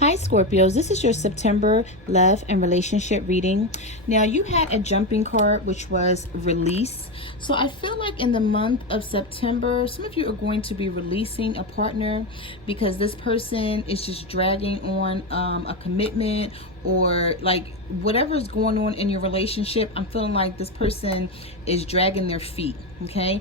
Hi Scorpios, this is your September love and relationship reading. Now you had a jumping card which was release. So I feel like in the month of September, some of you are going to be releasing a partner because this person is just dragging on a commitment, or like whatever's going on in your relationship. I'm feeling like this person is dragging their feet. Okay,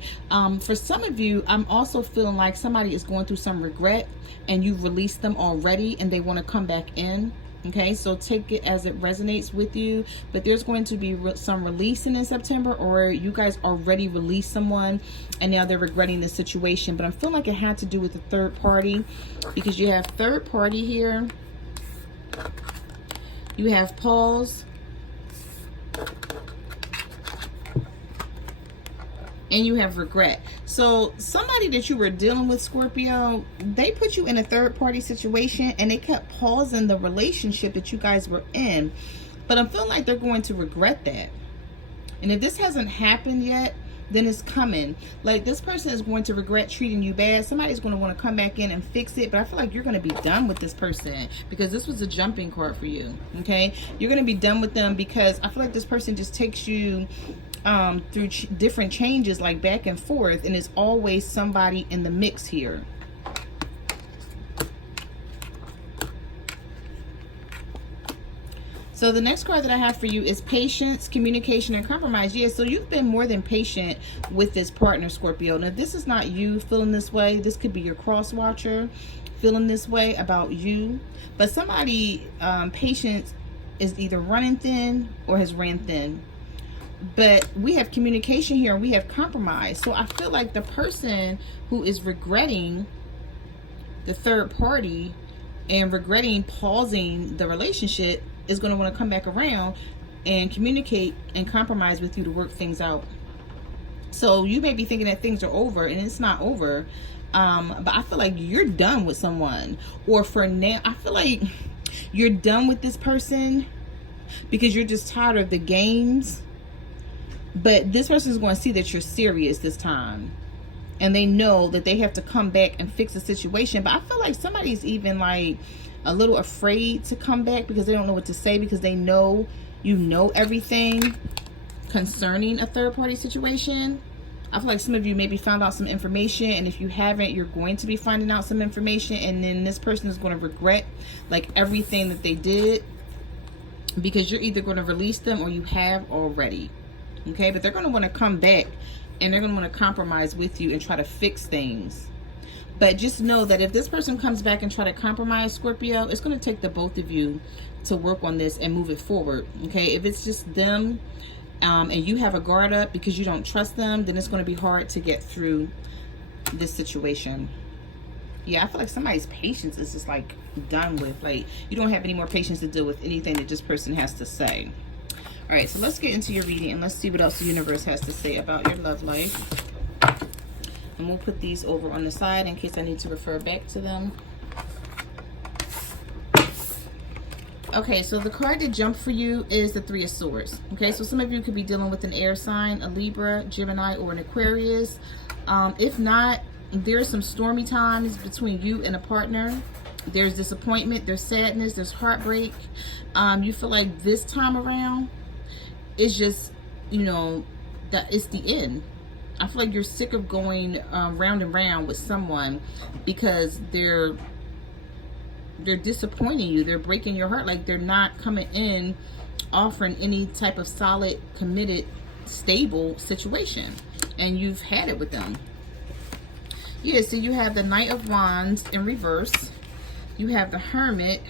for some of you, I'm also feeling like somebody is going through some regret and you've released them already and they want to come back in. Okay, so take it as it resonates with you, but there's going to be some releasing in September, or you guys already released someone and now they're regretting the situation. But I'm feeling like it had to do with the third party, because you have third party here, you have pause, and you have regret. So somebody that you were dealing with, Scorpio, they put you in a third party situation and they kept pausing the relationship that you guys were in. But I'm feeling like they're going to regret that. And if this hasn't happened yet, then it's coming. Like, this person is going to regret treating you bad. Somebody's going to want to come back in and fix it. But I feel like you're going to be done with this person, because this was a jumping card for you. Okay, you're going to be done with them because I feel like this person just takes you through different changes, like back and forth, and there's always somebody in the mix here. So the next card that I have for you is patience, communication, and compromise. Yeah, so you've been more than patient with this partner, Scorpio. Now, this is not you feeling this way. This could be your cross watcher feeling this way about you. But somebody, patience is either running thin or has ran thin. But we have communication here and we have compromise. So I feel like the person who is regretting the third party and regretting pausing the relationship is going to want to come back around and communicate and compromise with you to work things out. So you may be thinking that things are over, and it's not over. But I feel like you're done with someone, or for now, I feel like you're done with this person because you're just tired of the games. But this person is going to see that you're serious this time, and they know that they have to come back and fix the situation. But I feel like somebody's even like a little afraid to come back because they don't know what to say, because they know you know everything concerning a third party situation. I feel like some of you maybe found out some information, and if you haven't, you're going to be finding out some information, and then this person is going to regret like everything that they did, because you're either going to release them or you have already. Okay, but they're going to want to come back and they're going to want to compromise with you and try to fix things. But just know that if this person comes back and try to compromise, Scorpio, it's going to take the both of you to work on this and move it forward. Okay, if it's just them and you have a guard up because you don't trust them, then it's going to be hard to get through this situation. Yeah, I feel like somebody's patience is just like done with. Like, you don't have any more patience to deal with anything that this person has to say. All right, so let's get into your reading and let's see what else the universe has to say about your love life. And we'll put these over on the side in case I need to refer back to them. Okay, so the card that jumped for you is the Three of Swords. Okay, so some of you could be dealing with an air sign, a Libra, Gemini, or an Aquarius. If not, there's some stormy times between you and a partner. There's disappointment, there's sadness, there's heartbreak. You feel like this time around, it's just, you know, that it's the end. I feel like you're sick of going round and round with someone because they're disappointing you. They're breaking your heart. Like, they're not coming in offering any type of solid, committed, stable situation. And you've had it with them. Yeah, so you have the Knight of Wands in reverse. You have the Hermit.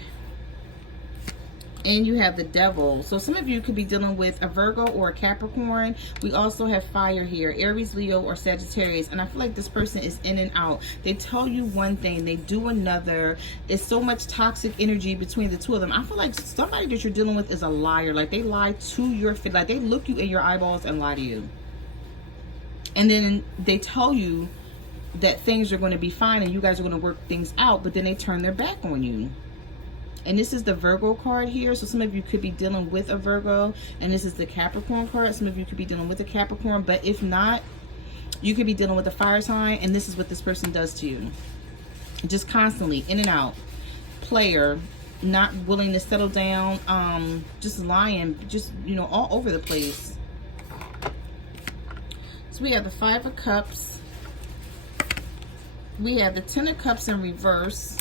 And you have the Devil. So some of you could be dealing with a Virgo or a Capricorn. We also have fire here, Aries, Leo, or Sagittarius. And I feel like this person is in and out. They tell you one thing, they do another. It's so much toxic energy between the two of them. I feel like somebody that you're dealing with is a liar. Like, they lie to your face. Like, they look you in your eyeballs and lie to you. And then they tell you that things are going to be fine and you guys are going to work things out, but then they turn their back on you. And this is the Virgo card here. So some of you could be dealing with a Virgo. And this is the Capricorn card. Some of you could be dealing with a Capricorn. But if not, you could be dealing with a fire sign. And this is what this person does to you. Just constantly in and out. Player. not willing to settle down, just lying, just, you know, all over the place. So we have the Five of Cups. We have the Ten of Cups in reverse.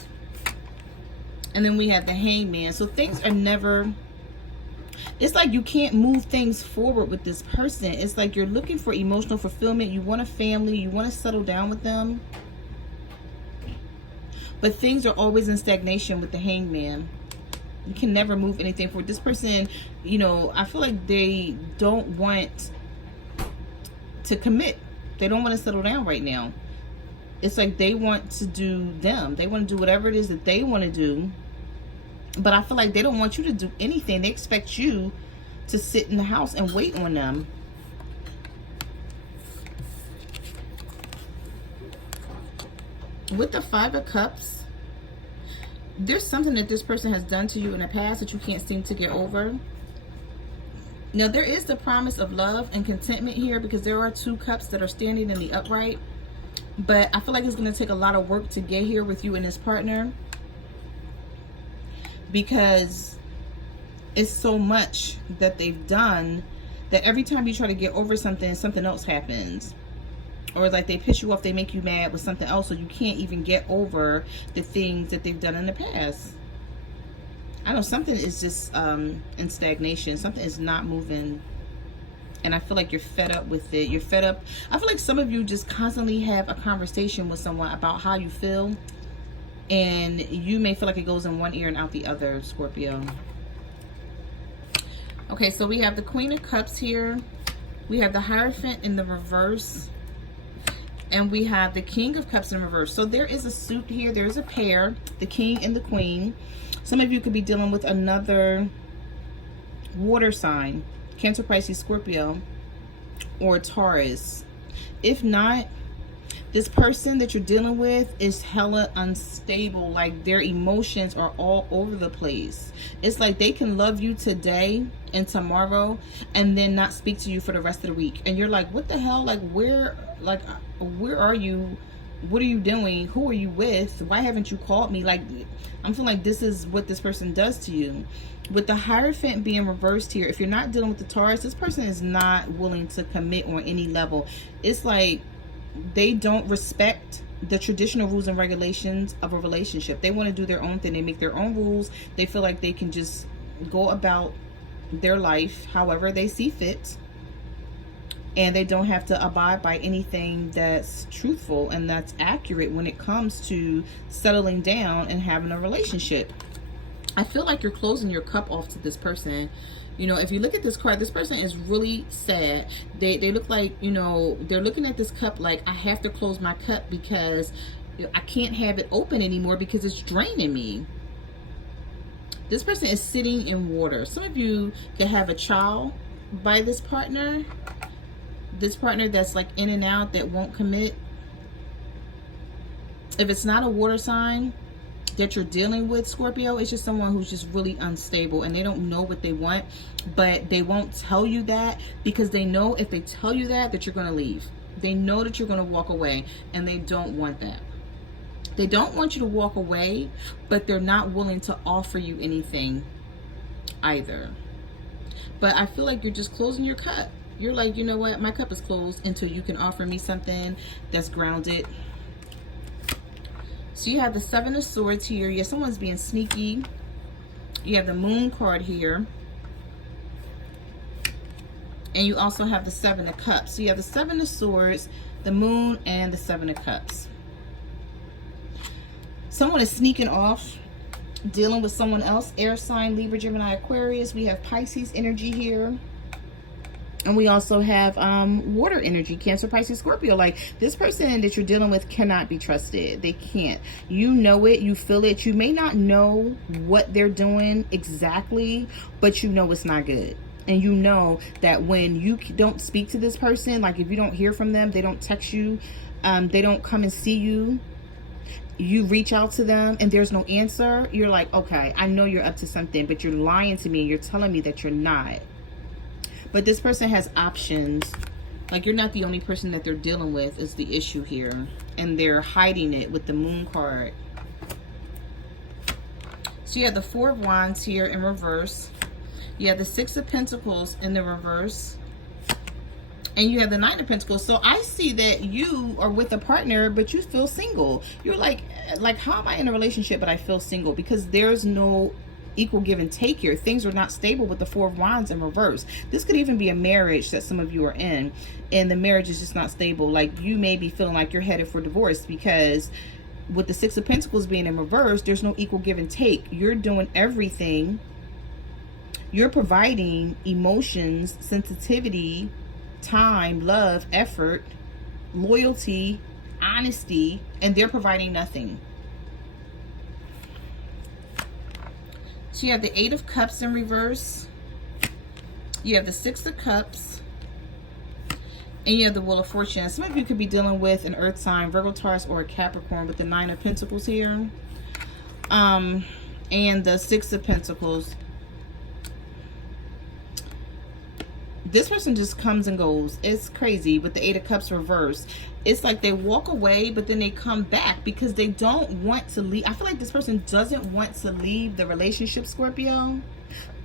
And then we have the Hangman. So things are never, it's like you can't move things forward with this person. It's like you're looking for emotional fulfillment. You want a family. You want to settle down with them. But things are always in stagnation with the Hangman. You can never move anything forward. This person, you know, I feel like they don't want to commit. They don't want to settle down right now. It's like they want to do them. They want to do whatever it is that they want to do. But I feel like they don't want you to do anything. They expect you to sit in the house and wait on them. With the Five of Cups, there's something that this person has done to you in the past that you can't seem to get over. Now, there is the promise of love and contentment here because there are two cups that are standing in the upright. But I feel like it's going to take a lot of work to get here with you and this partner, because it's so much that they've done that every time you try to get over something, something else happens. Or like they piss you off, they make you mad with something else, so you can't even get over the things that they've done in the past. I know something is just in stagnation. Something is not moving. And I feel like you're fed up with it. You're fed up. I feel like some of you just constantly have a conversation with someone about how you feel. And you may feel like it goes in one ear and out the other, Scorpio. Okay, so we have the Queen of Cups here. We have the Hierophant in the reverse. And we have the King of Cups in reverse. So there is a suit here. There's a pair, the King and the Queen. Some of you could be dealing with another water sign. Cancer, Pisces, Scorpio, or Taurus. If not, this person that you're dealing with is hella unstable. Like their emotions are all over the place. It's like they can love you today and tomorrow and then not speak to you for the rest of the week. And you're like, what the hell? Like where are you? What are you doing? Who are you with? Why haven't you called me? Like, I'm feeling like this is what this person does to you. With the Hierophant being reversed here, if you're not dealing with the Taurus, this person is not willing to commit on any level. It's like they don't respect the traditional rules and regulations of a relationship. They want to do their own thing. They make their own rules. They feel like they can just go about their life however they see fit. And they don't have to abide by anything that's truthful and that's accurate when it comes to settling down and having a relationship. I feel like you're closing your cup off to this person. You know, if you look at this card, this person is really sad. They look like, you know, they're looking at this cup like, I have to close my cup because I can't have it open anymore because it's draining me. This person is sitting in water. Some of you could have a child by this partner. This partner that's like in and out, that won't commit. If it's not a water sign that you're dealing with, Scorpio, it's just someone who's just really unstable and they don't know what they want, but they won't tell you that because they know if they tell you that you're going to leave. They know that you're going to walk away, and they don't want that. They don't want you to walk away, but they're not willing to offer you anything either. But I feel like you're just closing your cup. You're like, you know what? My cup is closed until you can offer me something that's grounded. So you have the Seven of Swords here. Yeah, someone's being sneaky. You have the Moon card here. And you also have the Seven of Cups. So you have the Seven of Swords, the Moon, and the Seven of Cups. Someone is sneaking off, dealing with someone else. Air sign, Libra, Gemini, Aquarius. We have Pisces energy here. And we also have water energy, Cancer, Pisces, Scorpio. Like, this person that you're dealing with cannot be trusted. They can't. You know it. You feel it. You may not know what they're doing exactly, but you know it's not good. And you know that when you don't speak to this person, like if you don't hear from them, they don't text you, they don't come and see you, you reach out to them and there's no answer, you're like, okay, I know you're up to something, but you're lying to me. You're telling me that you're not. But this person has options. Like, you're not the only person that they're dealing with is the issue here. And they're hiding it with the Moon card. So you have the Four of Wands here in reverse. You have the Six of Pentacles in the reverse. And you have the Nine of Pentacles. So I see that you are with a partner, but you feel single. You're like, how am I in a relationship, but I feel single? Because there's no equal give and take here. Things are not stable with the Four of Wands in reverse. This could even be a marriage that some of you are in, and the marriage is just not stable. Like, you may be feeling like you're headed for divorce, because with the Six of Pentacles being in reverse, there's no equal give and take. You're doing everything. You're providing emotions, sensitivity, time, love, effort, loyalty, honesty, and they're providing nothing. So you have the Eight of Cups in reverse. You have the Six of Cups. And you have the Wheel of Fortune. Some of you could be dealing with an Earth sign, Virgo, Taurus, or a Capricorn with the Nine of Pentacles here. And the Six of Pentacles. This person just comes and goes. It's crazy with the Eight of Cups reverse. It's like they walk away, but then they come back because they don't want to leave. I feel like this person doesn't want to leave the relationship, Scorpio,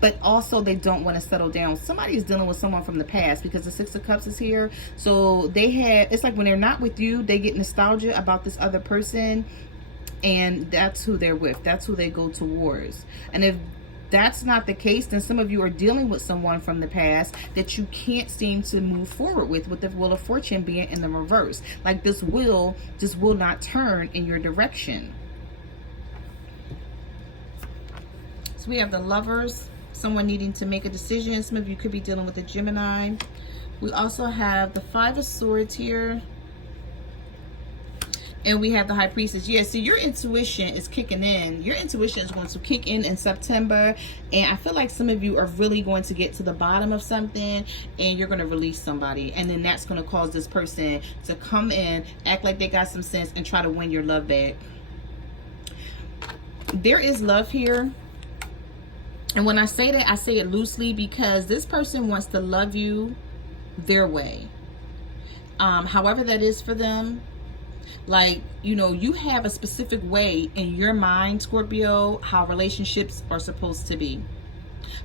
but also they don't want to settle down. Somebody is dealing with someone from the past because the Six of Cups is here. So they had, it's like when they're not with you, they get nostalgia about this other person, and that's who they're with. That's who they go towards. And if that's not the case, then some of you are dealing with someone from the past that you can't seem to move forward with the Wheel of Fortune being in the reverse. Like, this wheel just will not turn in your direction. So we have the Lovers, someone needing to make a decision. Some of you could be dealing with a Gemini. We also have the Five of Swords here. And we have the High Priestess. Yeah, so your intuition is kicking in. Your intuition is going to kick in September. And I feel like some of you are really going to get to the bottom of something, and you're going to release somebody. And then that's going to cause this person to come in, act like they got some sense, and try to win your love back. There is love here. And when I say that, I say it loosely because this person wants to love you their way. However that is for them. Like, you know, you have a specific way in your mind, Scorpio, how relationships are supposed to be,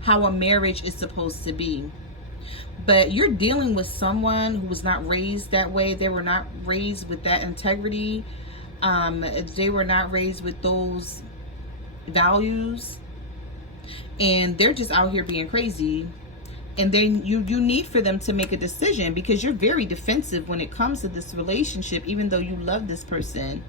how a marriage is supposed to be. But you're dealing with someone who was not raised that way. They were not raised with that integrity. They were not raised with those values. And they're just out here being crazy. And then you need for them to make a decision, because you're very defensive when it comes to this relationship, even though you love this person.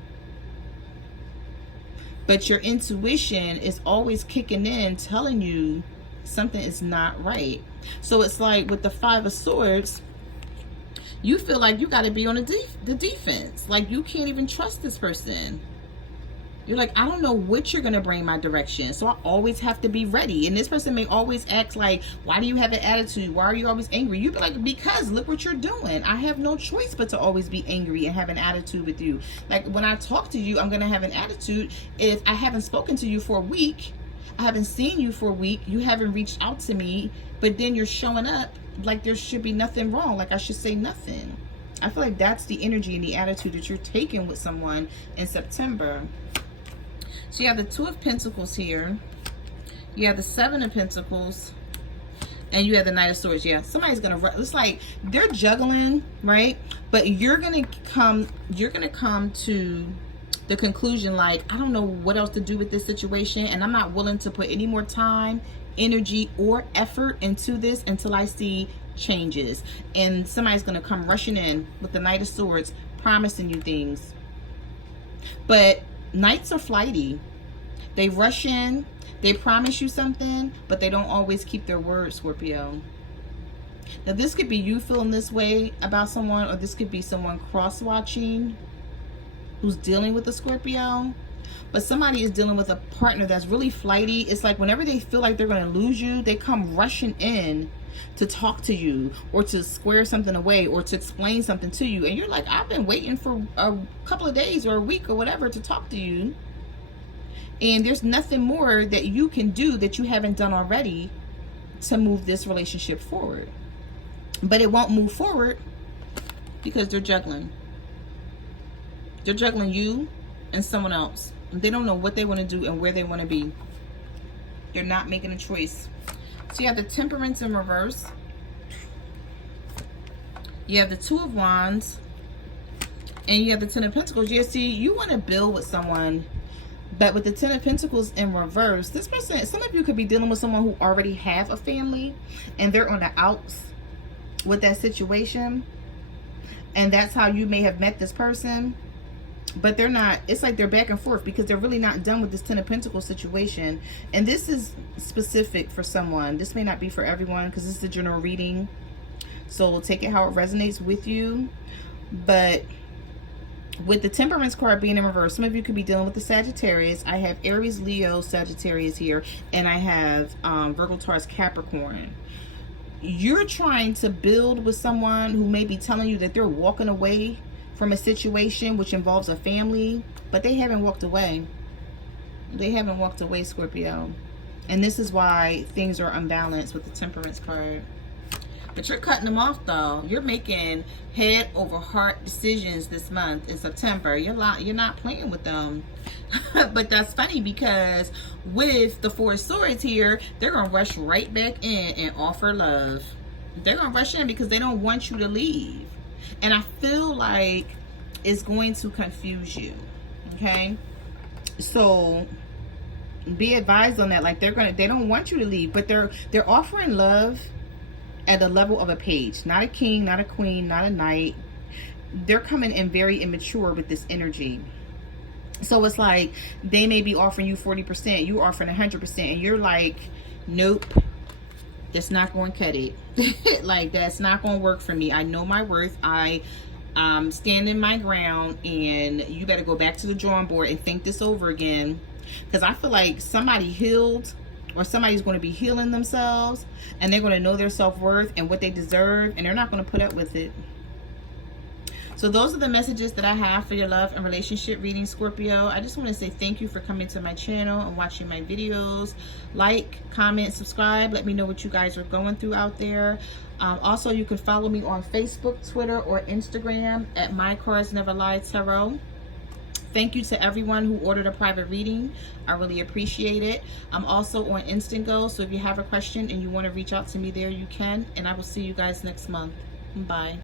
But your intuition is always kicking in, telling you something is not right. So it's like with the Five of Swords, you feel like you got to be on the defense. Like, you can't even trust this person. You're like, I don't know what you're going to bring my direction, so I always have to be ready. And this person may always act like, why do you have an attitude? Why are you always angry? You'd be like, because look what you're doing. I have no choice but to always be angry and have an attitude with you. Like, when I talk to you, I'm going to have an attitude. If I haven't spoken to you for a week, I haven't seen you for a week, you haven't reached out to me, but then you're showing up like there should be nothing wrong, like I should say nothing. I feel like that's the energy and the attitude that you're taking with someone in September. So you have the Two of Pentacles here. You have the Seven of Pentacles. And you have the Knight of Swords. Yeah, somebody's going to... It's like they're juggling, right? But you're going to come to the conclusion, like, I don't know what else to do with this situation. And I'm not willing to put any more time, energy, or effort into this until I see changes. And somebody's going to come rushing in with the Knight of Swords, promising you things. But Knights are flighty. They rush in, they promise you something, but they don't always keep their word, Scorpio. Now, this could be you feeling this way about someone, or this could be someone cross-watching who's dealing with a Scorpio. But somebody is dealing with a partner that's really flighty. It's like whenever they feel like they're going to lose you, they come rushing in to talk to you, or to square something away, or to explain something to you. And you're like, I've been waiting for a couple of days or a week or whatever to talk to you. And there's nothing more that you can do that you haven't done already to move this relationship forward. But it won't move forward because they're juggling. They're juggling you and someone else. They don't know what they want to do and where they want to be. They're not making a choice. So you have the Temperance in reverse. You have the Two of Wands. And you have the Ten of Pentacles. Yeah, see, you want to build with someone. But with the Ten of Pentacles in reverse, this person, some of you could be dealing with someone who already have a family. And they're on the outs with that situation. And that's how you may have met this person. But they're not, it's like they're back and forth because they're really not done with this Ten of Pentacles situation. And this is specific for someone. This may not be for everyone because this is a general reading. So take it how it resonates with you. But with the Temperance card being in reverse, some of you could be dealing with the Sagittarius. I have Aries, Leo, Sagittarius here. And I have Virgo, Taurus, Capricorn. You're trying to build with someone who may be telling you that they're walking away from a situation which involves a family, but they haven't walked away. They haven't walked away, Scorpio. And this is why things are unbalanced with the Temperance card. But you're cutting them off, though. You're making head over heart decisions this month in September. You're not playing with them. But that's funny because with the Four of Swords here, they're going to rush right back in and offer love. They're going to rush in because they don't want you to leave. And I feel like it's going to confuse you. Okay? So be advised on that. Like they don't want you to leave, but they're offering love at the level of a page, not a king, not a queen, not a knight. They're coming in very immature with this energy. So it's like they may be offering you 40%, you offering 100%, and you're like, nope, that's not going to cut it. Like, that's not going to work for me. I know my worth. I'm standing my ground, and you better go back to the drawing board and think this over again. Because I feel like somebody healed, or somebody's going to be healing themselves, and they're going to know their self-worth and what they deserve, and they're not going to put up with it. So those are the messages that I have for your love and relationship reading, Scorpio. I just want to say thank you for coming to my channel and watching my videos. Like, comment, subscribe. Let me know what you guys are going through out there. Also, you can follow me on Facebook, Twitter, or Instagram at My Cards Never Lie Tarot. Thank you to everyone who ordered a private reading. I really appreciate it. I'm also on Instant Go, so if you have a question and you want to reach out to me there, you can. And I will see you guys next month. Bye.